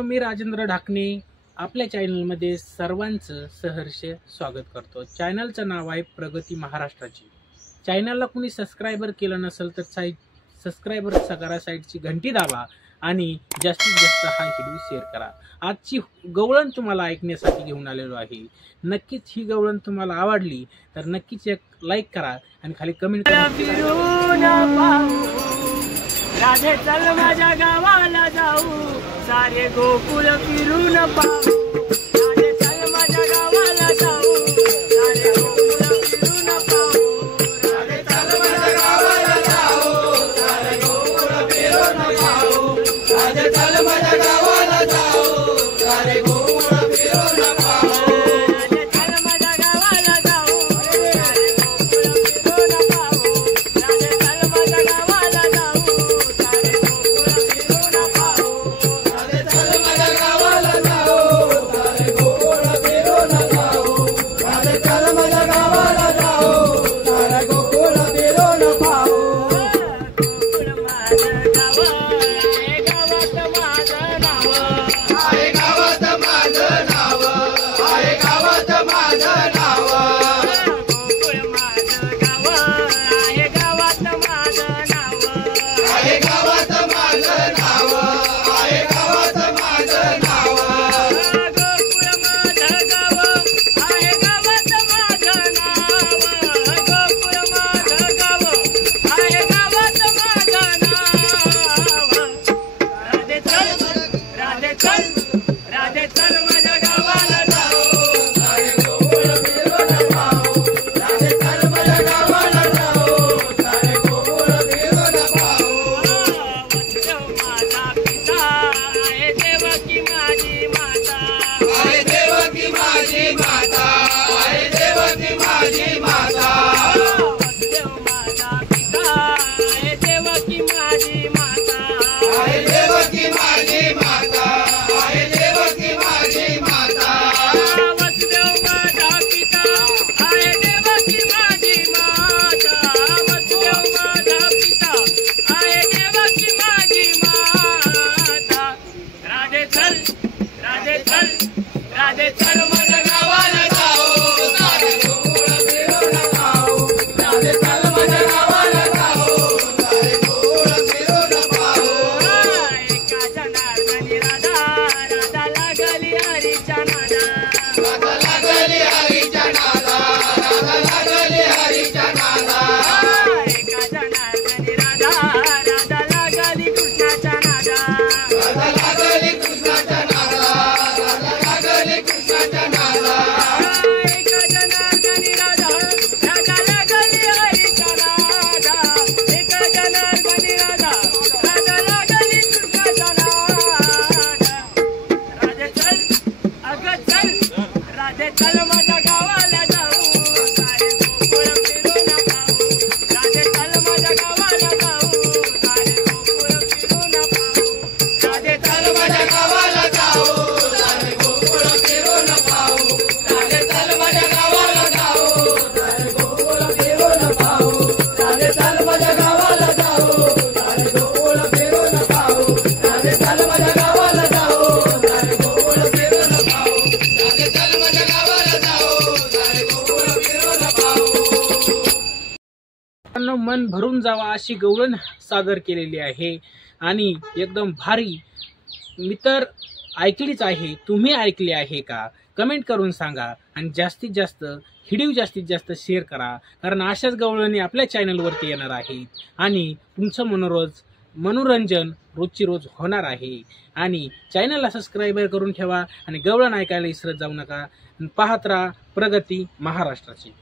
मी राजेंद्र ढाकणे आपल्या चॅनलमध्ये सर्वांचं सहर्ष स्वागत करतो। चॅनलचं नाव आहे प्रगती महाराष्ट्राची। चॅनलला कुणी सबस्क्राइबर केलं नसेल तर सबस्क्राइबर करा, साईडची घंटी दाबा आणि जास्तीत जास्त हा व्हिडिओ शेअर करा। आजची गवळण तुम्हाला ऐकण्यासाठी घेऊन आलेलो आहे। नक्कीच ही गवळण तुम्हाला आवडली तर नक्कीच एक लाईक करा आणि खाली कमेंट करा। राधे चल माझ्या गावाला जाऊ, सारे गोकुळ फिरून पाहू। राधे चल माझ्या गावाला जाऊ, सारे गोकुळ फिरून पाहू। राधे चल माझ्या गावाला जाऊ, सारे गोकुळ फिरून पाहू। राधे चल माझ्या गावाला जाऊ, सारे गोकुळ फिरून पाहू। राधे चल माझ्या गावाला जाऊ, सारे गोकुळ फिरून पाहू। राधे चल माझ्या गावाला जाऊ, मन भरून जावा अशी गवळण सादर केलेली आहे आणि एकदम भारी। मी तर ऐकलीच आहे, तुम्ही ऐकली आहे का? कमेंट करून सांगा आणि जास्तीत जास्त व्हिडिओ शेअर करा, कारण अशाच गवळणी आपल्या चॅनलवरती येणार आहेत आणि तुमचं मनोरंजन रोजची रोज होणार आहे। आणि चॅनलला सबस्क्राइबर करून ठेवा आणि गवळण ऐकायला विसरत जाऊ नका। पाहत राहा प्रगती महाराष्ट्राची।